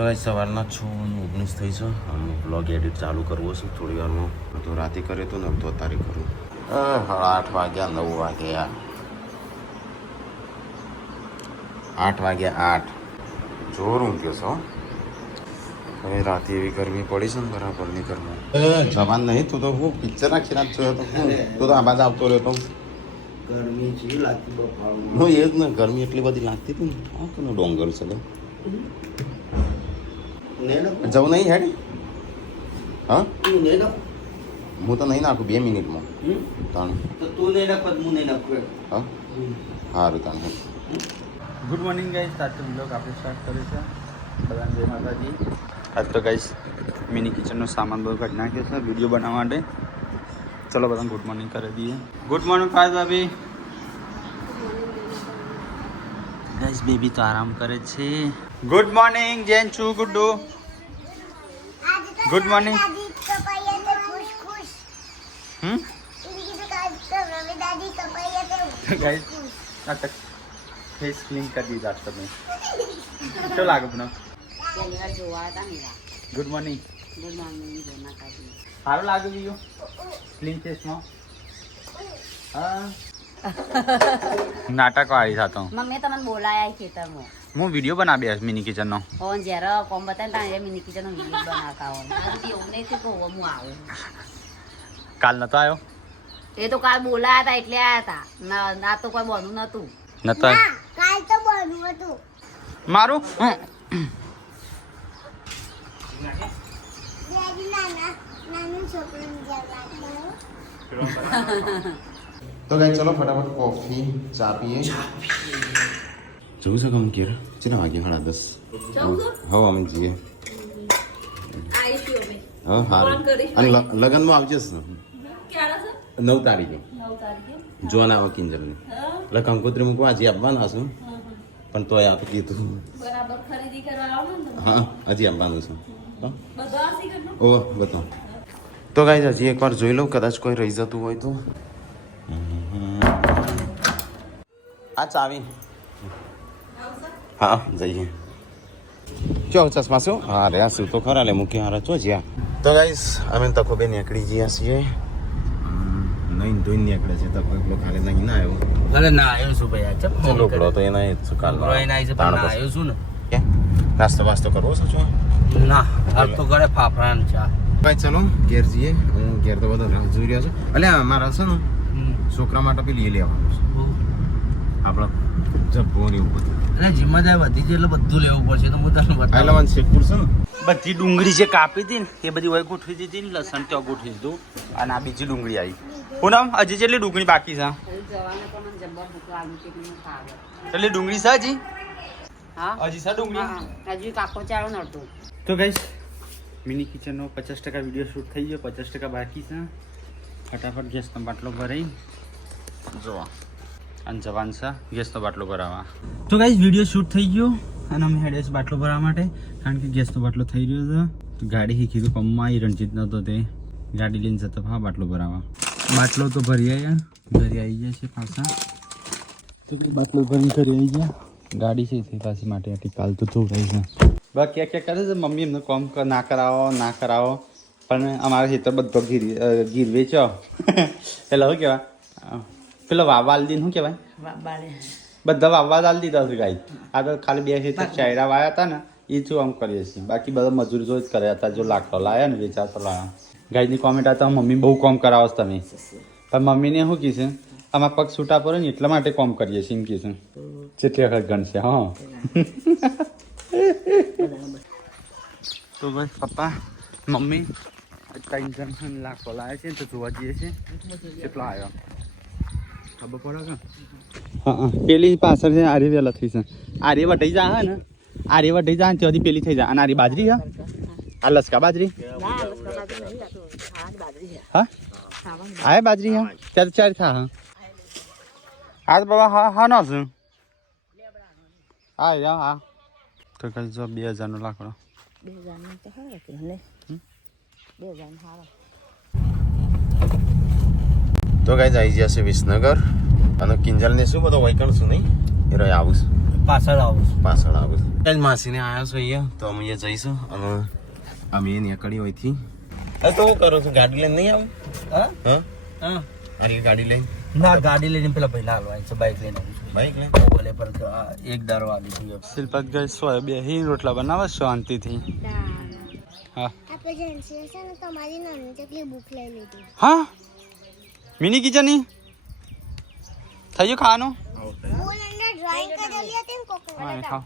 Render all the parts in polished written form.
તો આજ સવારના 6:19 થઈ છે. બ્લોગ એડિટ ચાલુ કરવો છે થોડી વારમાં. તો રાતે કર્યો તો ને તો અત્યારે કરું. 8 વાગ્યા 9 વાગ્યા 8 વાગ્યા 8 જોર ઊંઘ્યો છો. હવે રાતે એવી ગરમી પડી છે ને બરાબર નહીં ઘરમાં. જવાન નહીં તું તો હું પિક્ચર નાખી નાખતો હતો. તું તો આ બાજુ આવતો રહ્યો તો ગરમી છે લાગતી બફાળું. હું એ જ ને ગરમી એટલી બધી લાગતી હતી ને. આ તો ડોંગર છે લે જવું નહીં હેડ. હા હું તો નહીં નાખું 2 મિનિટમાં. તાણ તું નહીં નાખ હું નહીં નાખું. હા સારું તાણ. Good morning guys. આજનો બ્લોગ આપણે સ્ટાર્ટ કર્યો છે. બધાને જય માતાજી. આજ તો ગાઈસ મિની કિચનનો સામાન બધો કાઢી નાખ્યો છે વિડીયો બનાવવા માટે. ચલો બધાને ગુડ મોર્નિંગ કરી દઈએ. ગુડ મોર્નિંગ ફાયદ ભાભી. ગાઈસ બેબી તો આરામ કરે છે. ગુડ મોર્નિંગ જેન્ચુ ગુડ્ડુ. Good morning. ગાઈસ આ તક ફેસ ક્લીન કરી દીધા તમે. શું લાગે બનો? Good morning. સારું લાગે બીજું ક્લીન ફેસમાં? હા નાટક વાળી થતો. મમ્મી તમને બોલાયા ખેતરમાં. હું વિડીયો બનાવ્યા મિની કિચનનો. ઓન જ્યારે કોમ બતાવે ત્યાં મિની કિચનનો વિડીયો બનાવતા હોય. એવું નહીં કે હું આવું. કાલ નતો આવ્યો? એ તો કાલ બોલાયા હતા એટલે આયા હતા. ના તો કોઈ બનવું નતું. નતો કાલ તો બનવું હતું મારું. તો ગાઈ ચલો ફટાફટ કોફી ચા પીએ. જોઉં છે કમ કેર કેટલા વાગે? 10:30. હવે અમે જઈએ. હા સારું. અને લગ્નમાં આવજે ને 9 તારીખે. જોન આવે કિંજલને એટલે કંકોત્રી મૂકવા હજી આવવાના છું પણ તોય આપ કીધું હા હજી આવવાનું છે. ઓ બતાવો તો ગાઈ હજી એકવાર જોઈ લઉં કદાચ કોઈ રહી જતું હોય તો. આ ચાવી. હા જઈએ. ચો ચશ્મા શું? હા રે શું તો ખરા લે મૂકી હારા ચો જ્યાં. તો ગાઈસ અમે તકો બે નીકળી ગયા છીએ. નહીં ધોઈને નીકળે છે તકો એકલો ખાલી નહીં ના આવ્યો. અરે ના આવ્યો છું ભાઈ. ચલો એકલો તો એના જ કાલ આવ્યો છું ને. નાસ્તો વાસ્તો કરવો છો છો? ના હાલ તો કરે ફાફડા ને ચા. ભાઈ ચલો ઘેર જઈએ. હું ઘેર તો બધો રાહ જોઈ રહ્યો છું. અલ્યા મારા છે ને છોકરા માટે પેલી લેવાનું છે આપણા જબ્બો ને એવું બધું. એટલે જિમ્મેદાર વધી છે એટલે બધું લેવું પડશે તો હું તને બતાવું. પહેલા શેખપુર છે ને બધી ડુંગળી જે કાપી હતી ને એ બધી હોય ગોઠવી દીધી ને લસણ ત્યાં ગોઠવી દીધું અને આ બીજી ડુંગળી આવી. પૂનમ હજી જેટલી ડુંગળી બાકી છે? એટલી ડુંગળી છે હજી? હજી છે ડુંગળી? હજુ કાકો ચાલો નડતું. તો ગાઈસ મિની કિચનનો 50% વિડીયો શૂટ થઈ ગયો, 50% બાકી છે. ફટાફટ ગેસનો બાટલો ભરાઈ જોવા અને જવાન છે ગેસનો બાટલો ભરાવા. તો ગાઈસ વિડીયો શૂટ થઈ ગયો અને અમે હેડે છે બાટલો ભરવા માટે કારણ કે ગેસનો બાટલો થઈ રહ્યો છે. તો ગાડી શીખી તો કમમાં આવી રણજીત નતો તે ગાડી લઈને જતો હા બાટલો ભરાવા. બાટલો તો ભરી આવ્યા, ઘરે આવી ગયા છે પાછા. તો બાટલો ભરીને ઘરે આવી ગયા. ગાડી છે તે પાછી માટે હતી કાલ તો ધોવાઈ છે. બાકી ક્યાં કરે છે મમ્મી એમને કોમ ના કરાવો ના કરાવો પણ અમારે ખેતર બધો ગીરવે છો પેલા શું કહેવાય પેલો વાવાલ દીને શું કહેવાય બધા વાવવા દાલ દીધા છે ગાય. આ તો ખાલી 2 ખેતર ચાયડા વાયા હતા ને એ જ આમ કરીએ છીએ. બાકી બધા મજૂરી જો જ કર્યા હતા. જો લાકડો લાયા ને વેચાતો લાયા. ગાયની કોમેન્ટ આવતા મમ્મી બહુ કોમ કરાવો છો તમે પણ મમ્મીને શું કહીશે આમાં પગ છૂટા પડે ને એટલા માટે કોમ કરીએ છીએ એમ કહીશું. જેટલી વખત ગણશે હા. તો બસ પપ્પા મમ્મી કઈ જણ લાકડો લાવ્યા છે તો જોવા જઈએ છીએ કેટલો આવ્યો ખબર પડે કે હા પેલી પાછળ છે આરી વેલા થઈ છે. આરી વટાઈ જા હા ને આરી વટાઈ જા ત્યાંથી પેલી થઈ જાય અને આરી બાજરી હા આ લસકા બાજરી હા આ બાજરી હા ત્યાં 4 થા હા આ બાબા હા હા ના છે હા યા હા તો કઈ જો 2000 નો લાકડો 2000 તો હારા કે લે 2000 હારા. તો ગાઈસ આવી જશે વિસનગર અને કિંજલને શું બધો વૈકણ છું નહીં એ રહે આવું પાછળ આવું છું. પાછળ આવે છે માસીને આવ્યો છો અહીંયા તો અમે અહીંયા જઈશું અને અમે નીકળી હોયથી હવે તો હું કરું છું ગાડી લઈને નહીં આવું હા હા હા આની ગાડી લઈને ના ગાડી લઈને પેલા પહેલા હાલવાય છે બાઇક લઈને આવું છું. બાઈક લઈને ભલે પર એક દારો આવી ગયો. શિલ્પા ગઈ સોય બેહી રોટલા બનાવે શાંતિથી. હા આપણે જેન્ટ્સને છે ને તમારી નાની ચકલી બુક લઈ લીધી. હા મિની કિચનની થઈ ગયું ખાવાનું? ફૂલ અંદર ડ્રોઈંગ કરેલી હતી ને કોકો. હા, ખાઓ.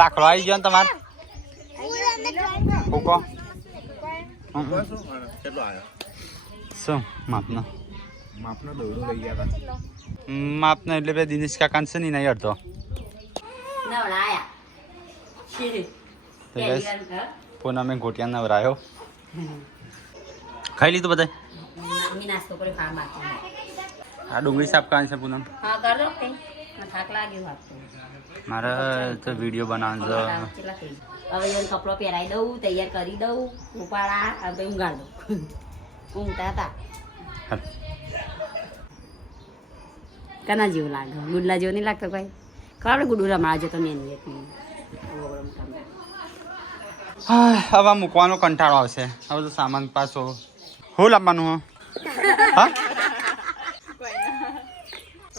લાકડો આવી ગયો ને તમારે ફૂલ અંદર ડ્રોઈંગ કોકો કેટલો આવ્યો શું માપનો માપનો દોડો લઈ ગયા હતા માપનો એટલે બે દિનેશ કાકા છે ને નહીં અડતો નવડાયા તો બસ પૂનમે ગોટિયા નવરાયો. ખાઈ લીધું બધા? મી નાસ્તો કરી ખા બાકી આ ડુંગળી સાફ કરવાની છે પૂનમ. હા કરો તે થાક લાગ્યો આપતો મારે તો વિડીયો બનાવવાનો છે. કેટલા થઈ હવે એને કપડો પહેરાવી દઉં તૈયાર કરી દઉં ઉપાડા હવે ઊંઘાડ દઉં ઊંઘતા હતા કના જેવું લાગે ગુડલા જેવું નહીં લાગતો કોઈ ખબર આપણે ગુડું રમાડજો તો મેન હવે મૂકવાનો કંટાળો આવશે. હવે તો સામાન પાછો શું લાવવાનું હો? હા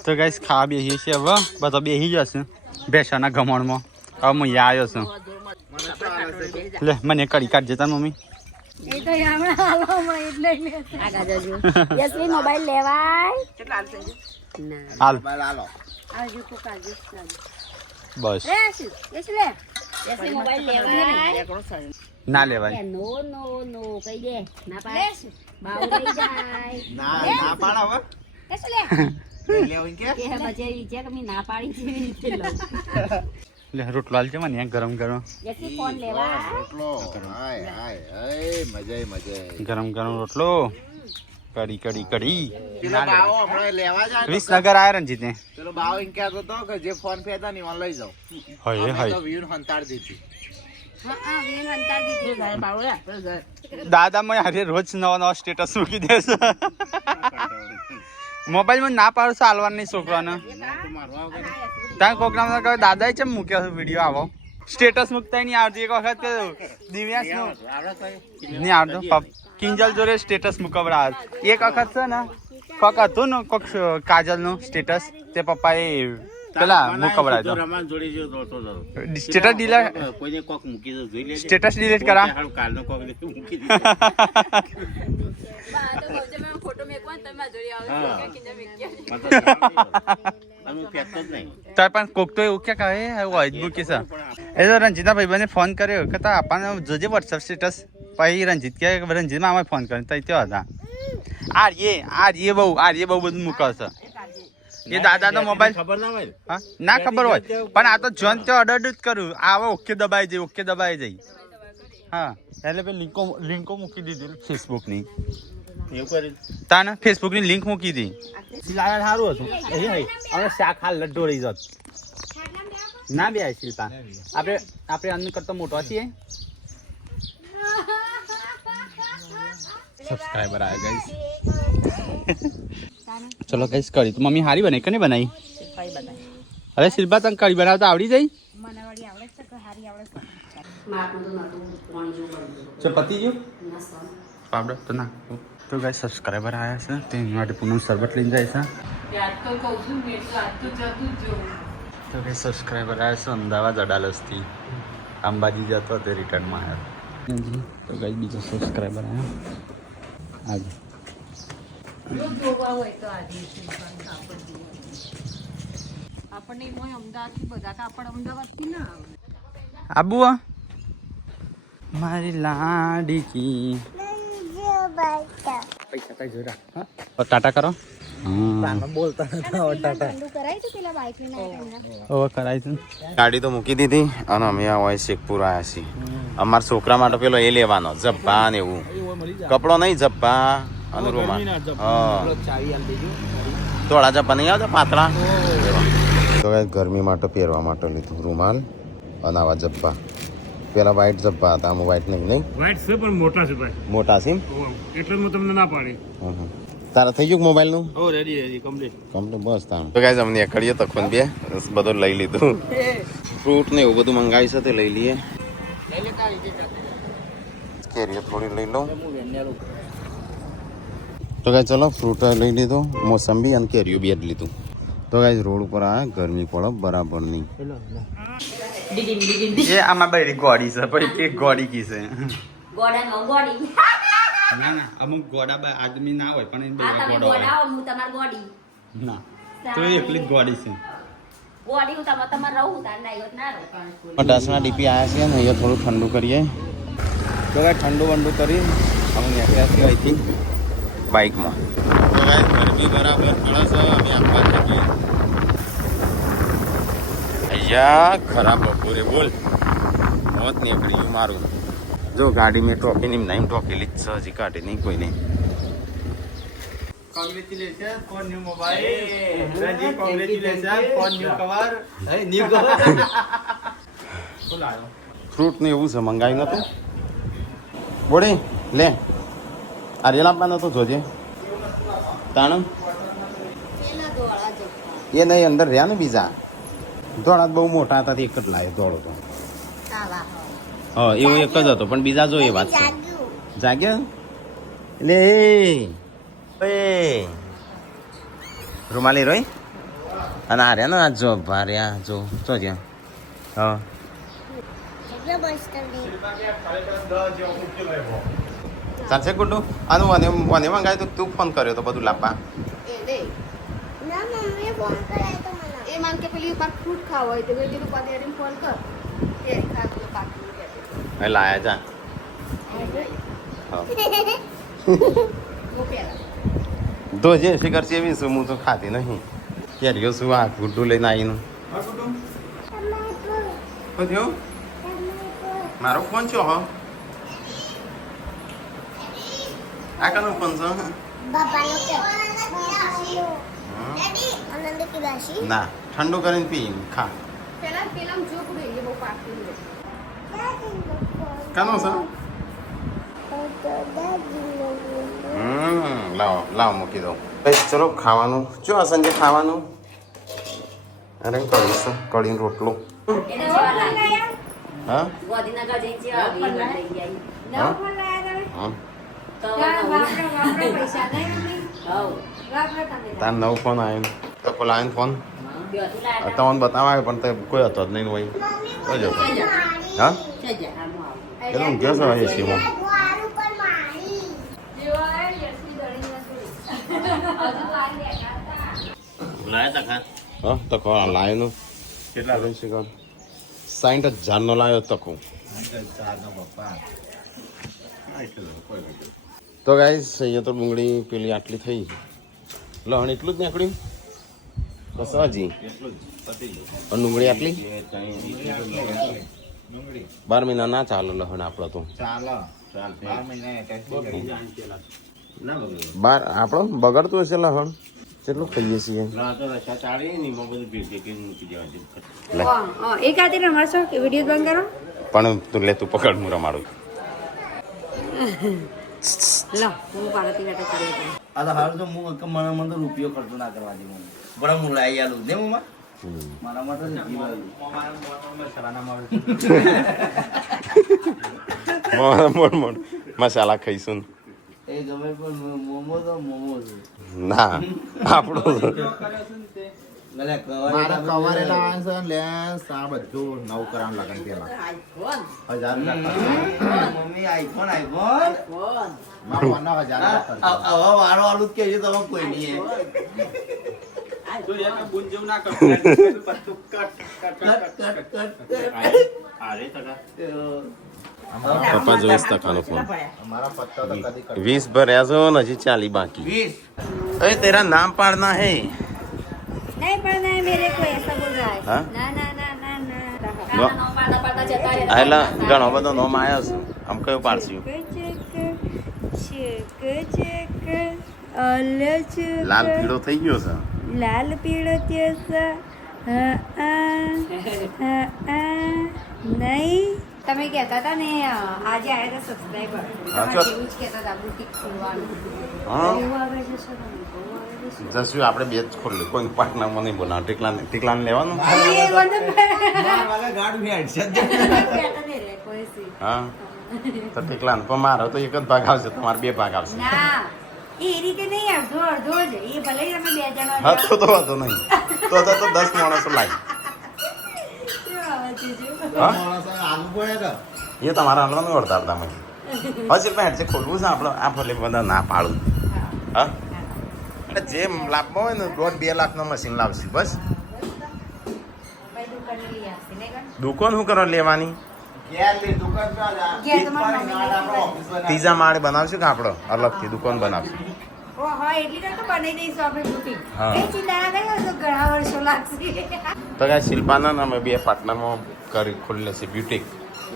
તો ગાઈસ ખાવા બેસીએ છીએ હવે બધા બેસી જશે ભેંસાના ગમણમાં. હવે હું યા આવ્યો છું. લે મને કડી કાઢજે તાર મમ્મી. આગા જજો યસલી મોબાઈલ લેવાય ના હાલ આવજો કોક આવજો બસ યસલી મોબાઈલ લેવાય ના લેવાય. નો નો નો કહી દે ના પાડ બાવ લઈ જાય ના પાડ હવે લેવું કે કે બચે વિચાર કે મેં ના પાડી છે એવી રીતે લઉં લે રોટલો હાલ છે મને ગરમ ગરમ યસલી ફોન લેવા રોટલો હાય હાય મજા ગરમ ગરમ રોટલો કડી કડી કડી. પેલો બાવો હમણાં લેવા જાય તો વિસનગર આયા રણજીત ને પેલો બાવો એમ કહેતો હતો કે જે ફોન ફેતા ને ઓન લઈ જાઓ હોય અમે હોય તો વ્યૂ હંતાડ દીધી હા વેન અંતર દીધી ઘર બાવળા ઘર દાદા મને હારે રોજ નવા નવા સ્ટેટસ મૂકી દેશે. મોબાઈલમાં ના પાડો છો હાલવા નહીં છોકરાને. ત્યાં કોકના કહે દાદાએ ચેમ મૂક્યો છે વિડીયો આવો સ્ટેટસ મૂકતા નહીં આવતી. એક વખત દિવ્યાસ નહીં આવતો કિંજલ જોડે સ્ટેટસ મૂકવડાવે. એક વખત છે ને કોક હતું ને કોક કાજલનું સ્ટેટસ તે પપ્પાએ પેલા મૂકવડાવ્યો. રમાન જોડી જો દોડતો હતો સ્ટેટસ ડિલીટ કોઈને કોક મૂકી દો જોઈ લેજે સ્ટેટસ ડિલીટ કરા. હારું કાલનો કોક મૂકી દે અમે ફેંકતો જ નહીં તાર પણ કોક તો એવું ક્યાં કહે હોય જ મૂકી છે. એ તો રંજીતા ભાઈ ફોન કર્યો કે તા આપણને જોજે વોટ્સઅપ સ્ટેટસ. પછી રંજીત કે રંજીત માં ફોન કર્યો તો ત્યાં હતા આર્ય બહુ બધું મૂકે છે. એ દાદા તો મોબાઈલ ખબર ના હોય હા ના ખબર હોય પણ આ તો જોન તો અડર જ કરું આવે ઓકે દબાઈ જાય હા એટલે પેલી લિંકો મૂકી દીધી ફેસબુકની. એવું કરી તાને ફેસબુકની લિંક મૂકી હતી. સારું હતું હવે શાક હાલ લડ્ડો રહી જત ના બે શિલ્પા આપણે અન્ન કરતો મોટો છીએ. સબસ્ક્રાઇબર આવે ગાઈસ. ચલો ગાઈસ કરી તો મમ્મી હારી બનાવી કે નહીં બનાવી? ભાઈ બતાય અરે શિલ્પા તને કઢી બનાવતા આવડી જાય? મને વળી આવડે છે કે હારી આવડે છે મારું તો નતું પાણી જેવું બનતું ચો પતી ગયો મસ્ત પાવડર તો ના. તો ગાઈસ સબસ્ક્રાઇબર આવ્યા છે તેની માટે પૂનમ શરબત લઈને જાય છે. તો ગાઈસ સબસ્ક્રાઇબર આવ્યા છે અમદાવાદ અડાલજથી અંબાજી જતો તે રિટર્નમાં આવ્યો. તો ગાઈસ બીજો સબસ્ક્રાઇબર આવ્યો આજે. આબુ મારી લાડીકી પૈસા કઈ જોઈ રાખ. ટાટા કરો. બોલતા કરાય તો પેલા બાઈક લઈને હવે કરાય છે. ગાડી તો મૂકી દીધી અને અમે આ હોય શેખપુર આવ્યા છીએ. અમારા છોકરા માટે પેલો એ લેવાનો જબ્બા ને એવું કપડો નહીં જબ્બા અને રૂમાલ હા થોડા જબ્બા નહીં આવતા પાતળા. તો ગરમી માટે પહેરવા માટે લીધું રૂમાલ અને આવા જબ્બા. પેલા વ્હાઈટ જબ્બા હતા આમાં વ્હાઈટ નહીં વ્હાઈટ છે પણ મોટા છે ભાઈ મોટા છે એટલે હું તમને ના પાડી તારા થઈ ગયું મોબાઈલ નું ઓ રેડી કમ્પ્લીટ કમ્પ્લીટ બસ તાર તો ગાઈસ અમને એકડીએ તખન બે બધું લઈ લીધું ફ્રૂટ ને એવું બધું મંગાવી છે તે લઈ લઈએ કેરીઓ થોડી લઈ લઉં તો ગાઈસ ચલો ફ્રૂટ લઈ લીધું મોસંબી અને કેરીઓ બે જ લીધું તો ગાઈસ રોડ ઉપર આ ગરમી પડે બરાબર નહીં એ આમાં બધી ગોડી છે પછી કે ગોડી કી છે ગોડાનો ગોડી ના ના અમુક ગોડા આદમી ના હોય પણ એ આ બધા તમે ગોડા હોય ગોડાઓ હું તમાર ગોડી ના તો એકલી જ ગોડી છે ગોડી હું તમાર રહું તાર ના હોત ના રહું પટાસના ડીપી આવ્યા છે ને અહીંયા થોડું ઠંડુ કરીએ તો કાંઈ ઠંડુ વંડુ કરી અમે નીકળ્યા છીએ અહીંથી બાઇકમાં તો કાંઈ ગરમી બરાબર પડે છે અમે આપવા જઈએ અહીંયા ખરાબ બપોરે બોલ હોત નીકળ્યું મારું જો ગાડી મેં ટોકી નહીં નામ ટોકેલી જ છે હજી કાઢી નહીં કોઈ નહીં કોંગ્રેચ્યુલેશન ફોર ન્યુ મોબાઈલ રજી congratulation for new cover new cover બોલાયો ફ્રૂટ ને એવું છે મંગાવ્યું નતું બોડી લે આ રેલ આપવાનો તો જોજે તાણ એ નહીં અંદર રહ્યા ને બીજા ધોળા બહુ મોટા હતા એક જ લાવ્યો ધોળો તો હા એવો એક જ હતો પણ બીજા જો એ વાત છે જાગ્યો એટલે એ રૂમાલી રોય અને આ રહ્યા ને આ જો ભાર્યા જો જો જ્યાં હા ચાલશે ગુડ્ડુ આનું મને મંગાવ્યું તો તું ફોન કર્યો તો બધું લાપા ના મમ્મીએ ફોન કરાય તો મને એ માન કે પેલી પાક ફ્રૂટ ખાવો હોય તો મેં કીધું પાછળ ફોન કર એ ખાતું પાકું એ લાયા જા તો જે ફિકર છે એવી શું હું તો ખાતી નહીં કેરીઓ શું આ ગુડ્ડુ લઈને આવીનું શું થયું મારો ફોન છો હો આ કનો ફોન છે બાપાનો કે આનંદ की राशि ના ઠંડુ કરીને પી ખા પેલા પેલા જો કુડે એ બહુ પાકું કાનો છે લાવો લાવો મૂકી દો ચલો ખાવાનું શું આ સંજય ખાવાનું અરે કરીશું કઢીને રોટલો એને જેવા લાગે હા ગોદીના ગજઈ જેવા લઈ ગયા હા હા તો પૈસા નહીં મમ્મી હવ વાપરો તમે તાર નવો ફોન આવ્યો તો પેલા આવીને ફોન બેઠું લાયા તમને બતાવાય પણ તે કોઈ હતો જ નહીં હોય કજો હા છે જ આમો આવ એ તો ઊંઘ્યો છે ભાઈ એસીમાં द्वार पर मारी જેવો આવે યસી દળી નથી હજુ તો આ લેતા લાયા તા ખા હા તકો લાવ્યો કેટલા 60,000 નો લાવ્યો તકો તો ગાઈસ અહીંયા તો ડુંગળી પેલી આટલી થઈ લહણ એટલું જ નીકળ્યું બસ હજી પણ ડુંગળી આટલી 12 મહિના ના ચાલે લહણ આપણો તો બાર આપણો બગડતું હશે લહણ કેટલું ખાઈએ છીએ લે. એક હાથે રમાડશો કે વિડીયો બંધ કરો પણ તું લે તું પકડ હું રમાડું લો હું પાડતી બેઠા કરી આ તો હાલ તો હું મને મને તો રૂપિયો ખર્ચો ના કરવા દે મને બરાબર હું લાવી આલું દે મમ્મા મારા માટે જ જીવ આવ્યું મોડ મોડ મસાલા ખાઈશું એ ગમે પણ મોમો તો મોમો છે ના આપણું મારા કવરે લાવવાનું છે લેન્સ આ બધું નવું કરવાનું લગન પેલા ફોન 1000 મમ્મી આઈફોન આઈફોન મારો 1000 હવે વારો આલું જ કે છે તમે કોઈ નહીં તો યાર બુન જેવું ના કર પપ્પા 20 ટકાનો ફોન हमारा पत्ता तो कभी 20 ભર્યા છો ને હજી 40 બાકી 20 અરે તેરા નામ પાડના હે नहीं पढ़ना है मेरे को ऐसा बोल रहा है हाँ? ना ना ना ना ना કાના નો પાડતા પાડતા જતા રહ્યા એટલે ઘણો બધો નોમ આવ્યો છે આમ કયું પાડશું લાલ પીળો થઈ ગયો છે લાલ પીળો ત્યસ નહીં તમે કહેતા હતા ને આજે આવ્યા હતા સબસ્ક્રાઈબર હા, તમારે ચાલ. એવું જ કહેતા હતા બુટીક ખોલવાનું હા બહુ આવે છે સર બહુ આવે છે જશું આપણે બે જ ખોલી કોઈ પાટનામાં નહીં બોલાવ ટીકલાને લેવાનું એ બધું વાલા ગાડ ભેટ છે કહેતા નહીં રે કોઈ સી. હા તો ટીકલાને પણ મારો તો એક જ ભાગ આવશે તમારે બે ભાગ આવશે ના એ રીતે નહીં અડધો અડધો જ એ ભલે તમે બે જણા હા જાઓ. તો વાંધો નહીં તો 10 માણસો લાવી શું આવે છે જો? હા માણસો આલુ પડે કે એ તમારા હાલવાનું અડધા અડધામાં હજી પણ હેઠે ખોલવું છે આપણે આ ભલે બધા ના પાડું હા એટલે જે લાભમાં હોય ને 1.5-2 લાખનો મશીન લાવશું બસ ભાઈ દુકાને લઈ આવશે ને ગણ? દુકાન શું કરવા લેવાની ઘેર લે દુકાન પર જા. ઘેર તો મારી મમ્મી આપણે નથી ઓફિસ બનાવી. ત્રીજા માળે બનાવશું કે આપણો અલગથી દુકાન બનાવશું ઓ હા એટલી તો બનાવી દઈશું આપણે બુટીક હા. એ ચિંતા ના કરી તો ઘણા વર્ષો લાગશે તો કાંઈ શિલ્પાના ને અમે બે પાર્ટનરમાં કરી ખોલી લેશે બ્યુટીક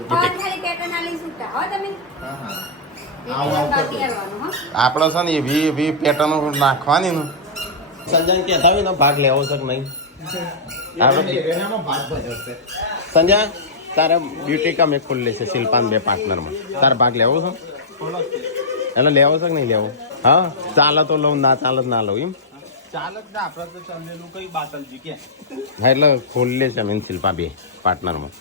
બુટીક ખાલી પેટર્ન આલી છૂટા હો તમે હા, હા. એક આવું દિવસ આવું બાકી કરજો. આવવાનું હો આપણો છે ને એવી પેટર્નો નાખવાની ને સંજય કહેતા હોય ને ભાગ લેવો છે કે નહીં આપણે એનામાં ભાગ ભજવશે. સંજય તારે બ્યુટીક અમે ખોલી લેશે શિલ્પાન બે પાર્ટનરમાં તારે ભાગ લેવો છે એટલે લેવો છે કે નહીં લેવો હા ચાલે તો લઉં ના ચાલે તો ના લઉં એમ ચાલે જ ને આપણે તો ચાલેલું કઈ બાતલજી કે હા એટલે ખોલી લેશે અમે ને શિલ્પા બે પાર્ટનરમાં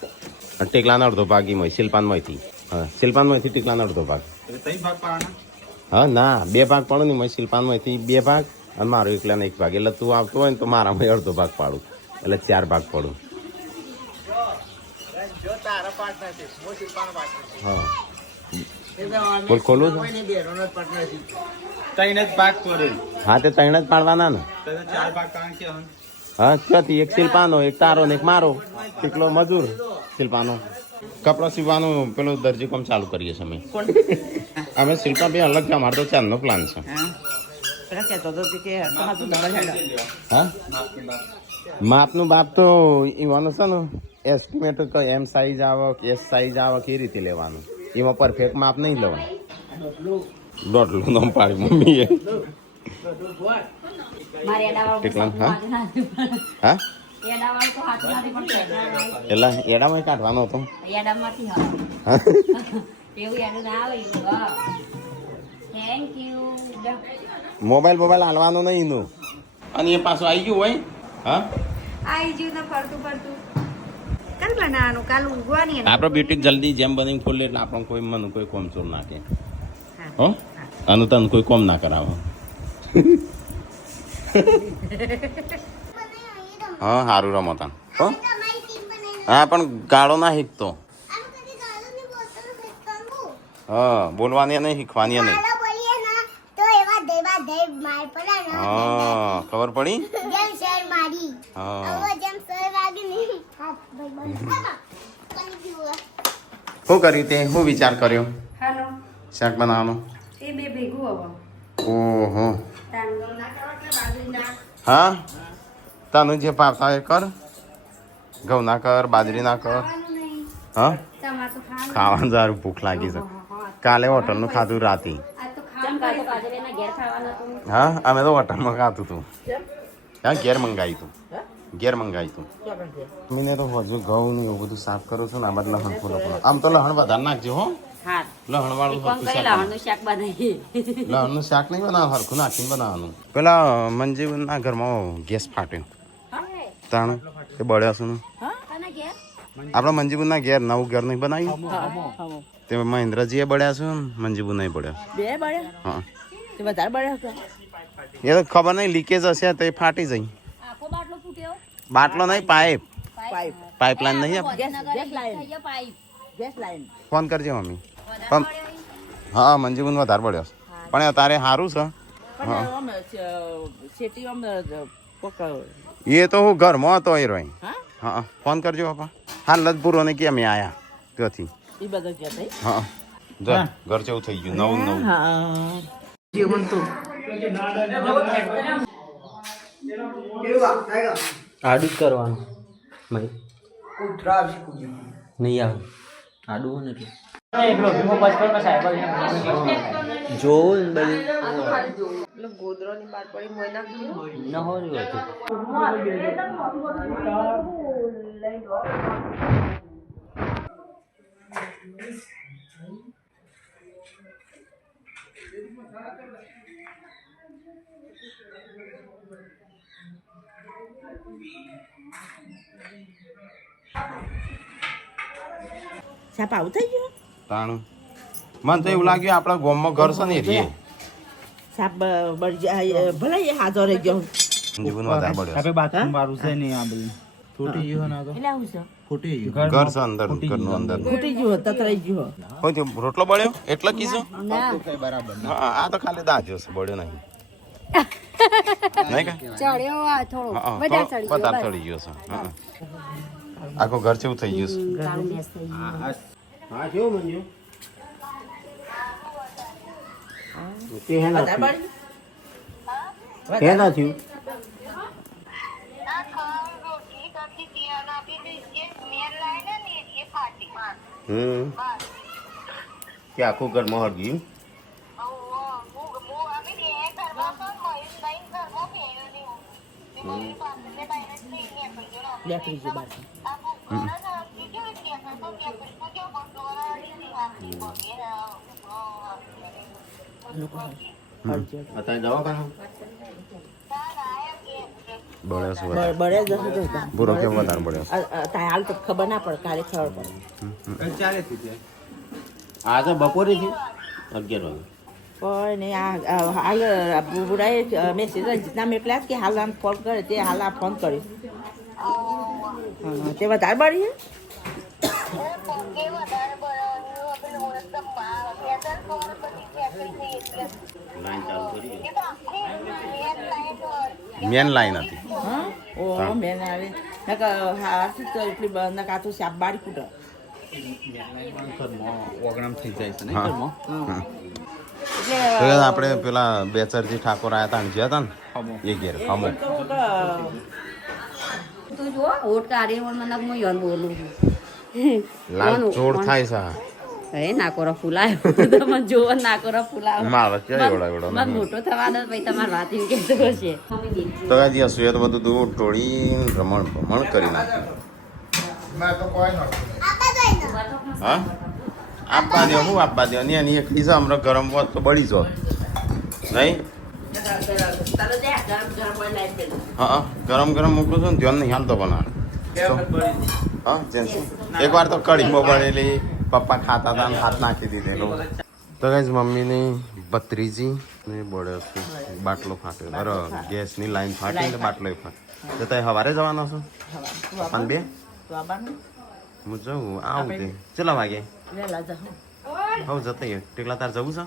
અને ટેકલાનો અડધો ભાગ એમાં શિલ્પાનમાંથી હા શિલ્પાનમાંથી ટેકલાનો અડધો ભાગ એટલે તઈ ભાગ પાડવાના હા ના બે ભાગ પાડું ને મેં શિલ્પાનમાંથી બે ભાગ અને મારો એકલાનો એક ભાગ એટલે તું આવતો હોય ને તો મારામાં અડધો ભાગ પાડું એટલે 4 ભાગ પાડું જો તારા પાર્ટનર છે હું શિલ્પાનો પાર્ટનર છું. હા બોલ ખોલું છે કોઈને બેરોનો જ પાર્ટનર છે. તઈને જ ભાગ કરે હા તે 3 જ પાડવાના ને તો 4 ભાગ કારણ કે હન હા ક્યાંથી એક શિલ્પાનો એક તારો ને એક મારો ટીકલો મજૂર શિલ્પાનો કપડો સીવવાનું પેલું દરજી કામ ચાલુ કરીએ છીએ અમે શિલ્પા બે અલગ છે અમારો તો 4નો પ્લાન છે હા માપનું બાપ તો એવાનું છે ને એસ્ટિમેટ એમ સાઈઝ આવે કે એસ સાઈઝ આવે કે એ રીતે લેવાનું એમાં પરફેક્ટ માપ નહીં લેવાનું દોઢલું નામ પાડી મમ્મીએ મારે એડાવાળું ટીકલા, તો હા? હાથું નથી પણ હા એડાવાળું તો હાથું નથી પણ પેટર્ન એટલે એડામાં કાઢવાનો હતો એડામાંથી હા હા એવું એનું ના આવે એવું હા થેન્ક યુ મોબાઈલ હાલવાનો નહીં એનું અને એ પાછું આવી ગયું હોય હા આઈ જીવ ને ફરતું ફરતું કાલ બનાવવાનું કાલ ઉગવાની આપણો બ્યુટીક જલ્દી જેમ બની ખોલે એટલે આપણને કોઈ મન કોઈ કોમ ચોર નાખે હો આનું તને કોઈ કોમ ના કરાવો હા સારું રમો તને હો તમારી ટીમ બનાવી હા પણ ગાળો ના શીખતો આમ કદી ગાળોની બોટલ ફેંકવાનું હા બોલવાની નહીં શીખવાની નહીં ગાળો બોલીએ ના તો એવા દઈ માર પડે ને હા ખબર પડી જેમ શેર મારી હા હવે જેમ સર વાગી ની હા ભાઈ બંધ કોની જીવો શું કર્યું તે શું વિચાર કર્યો હાલો શાક બનાવવાનો એ બે ભેગું હવે ઓહો તાંડો ના કરવા કે બાજરીના હા તને જે ભાવતા હોય એ કર ઘઉં ના કર બાજરી ના કર ખાવાનું નહીં હા તમારે તો ખાવાનું ખાવાનું સારું ભૂખ લાગી છે કાલે હોટલનું ખાધું રાતી આ તો ચમ ખાવાનું કાતો કાજલબેનના ઘેર ખાવાનું હતું હા અમે તો હોટલમાં ખાતું હતું હા ઘેર મંગાવી તું ઘેર મંગાવી તું મને તો હજુ ઘઉં ને એવું બધું સાફ કરું છું ને આ બાદ લહણ ફૂલો આમ તો લહણ વધારે નાખજો હો હા લહણ વાળું કોણ હરખું કરી શાક લહણનું શાક બનાવીએ લહણનું શાક નહીં બનાવવાનું હરખું નાખીને બનાવવાનું પેલા મંજીવના ઘરમાં ગેસ ફાટ્યો તાણ તે બળ્યા શું તને ઘેર આપણા મંજીબુના ઘેર નવું ઘર નહીં બનાવ્યું તે મહેન્દ્રજીએ બળ્યા છે ને મંજીબુ નહીં બળ્યા બે બળ્યા હા તે વધારે બળ્યા હતા એ તો ખબર નહીં લીકેજ હશે તો એ ફાટી જાય આખો બાટલો ફૂટ્યો બાટલો નહીં પાઇપ પાઇપ પાઇપલાઇન નહીં આપ- gas line pipe gas line phone કરજો મમ્મી પણ હા મંજીબુન વધારે બળ્યો છે પણ અત્યારે સારું છે પણ આમ શેટી આમ પકડ એ તો હું ઘરમાં હતો એ રોઈ હા હા ફોન કરજો પપ્પા હા લજપુરો ને કે અમે આયા ત્યાંથી એ બધા ગયા થઈ હા જો ઘર જેવું થઈ ગયું નવું નવું હા જીવન તો આડું જ કરવાનું ભાઈ નહીં આવે આડું હોય ને એટલે જોવું ને બધું ગોદરોની બાર પડી મોય નાખ્યું ન હોય હતું સાપ આવું થઈ ગયો તાણું મને તો એવું લાગ્યું આપણા ગામમાં ઘર છે ને એ રીએ સાપ ભલે એ હાજર રહી ગયો જીવન વધારે પડ્યો આપણે બાથરૂમ વાળું છે ને આ બધું તૂટી ગયો ને આ તો એટલે આવું છે ફૂટી ગયું ઘર છે અંદર ઘરનું અંદર ફૂટી ગયો તતરાઈ ગયો હોય તો રોટલો બળ્યો એટલે કીધું ના કઈ બરાબર નહીં. હા આ તો ખાલી દાજો છે બળ્યો નહીં નહીં કા ચડ્યો આ થોડો હા વધારે ચડી ગયો વધારે ચડી ગયો છે હા આખો ઘર જેવું થઈ ગયું છે તારું મેસ થઈ ગયું હા કેવું મંજુ તે હેના થયું હેના થયું કે આખું ઘરમાં હરગ્યું બેકરી ગયો બાર અત્યારે દવાખાના બળ્યો છે વધારે બળે જશે જતા બુરો કેમ વધારે બળ્યો છે ત્યાં હાલ તો ખબર ના પડે કાલે ખબર પડે ચાલે છે આ તો બપોરે થયું 11 વાગે કોઈ નહીં આ હાલ બુરાએ મેસેજ રંજિતના મેકલ્યા કે હાલ આમ ફોન કરે તે હાલ આ ફોન કર્યો તે વધારે બળી લાઈન ચાલુ કરી મેન લાઈન હતી હા ઓ મેં આવે હાથી તો એટલી બંધ કાં તો સાપ બાળી કૂટે ઘરમાં ઓગણામ થઈ જાય છે ને હા. ઘરમાં તો આપણે પેલા બેચરજી ઠાકોર આયા હતા ને જ્યાં હતા ને એ ઘેર હમો તું જો ઓટ કાઢી મને હું યોન બોલું છું લાલ ચોર થાય છે એ નાકોરા ફૂલાયો તમે જોવો નાકોરા ફૂલાયો મારે ક્યાં એવડા એવડા મને મોટો થવાનો પછી તમારે વાત એમ કહેતો હશે તો હજી હસુએ તો બધું દૂર ટોળી ભ્રમણ કરી નાખ્યું મેં તો કોઈ નહોતું. હા આપવા દો હું આપવા દો ને એની એકલી છે હમણાં ગરમ હોત તો બળી જો નહીં હા ગરમ ગરમ મૂકું છું ને ધ્યાન નહીં હાલતો બનાવે હા જેન્સી એકવાર તો કઢીમાં બળેલી પપ્પા ખાતા હતા ને હાથ નાખી દીધેલો તો કઈ મમ્મીની ભત્રીજી ને બળ્યો છે બાટલો ફાટ્યો અરે ગેસની લાઈન ફાટી એટલે બાટલો ફાટ્યો તો તમે સવારે જવાનો છો અને બે હું જવું આવું તે ચલા વાગે હવે જતા ટેકલા તાર જવું છે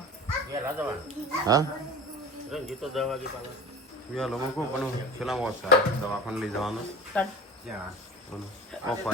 હા લોકો કહું પણ પેલા દવાખાને લઈ જવાનું ઓફર